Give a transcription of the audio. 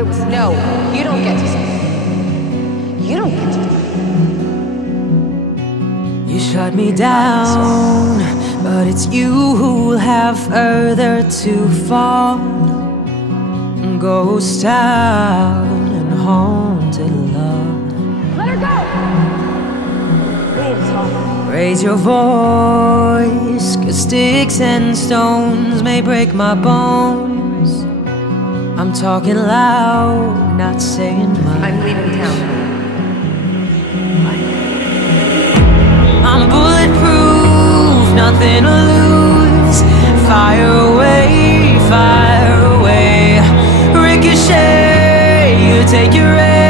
No, you don't get to say. You don't get to. You shut me down, but it's you who'll have further to fall. Ghost town and haunted love. Let her go! Leave, Tom. Raise your voice, 'cause sticks and stones may break my bones. I'm talking loud, not saying much. I'm leaving town. I'm bulletproof, nothing to lose. Fire away, fire away. Ricochet, you take your aim.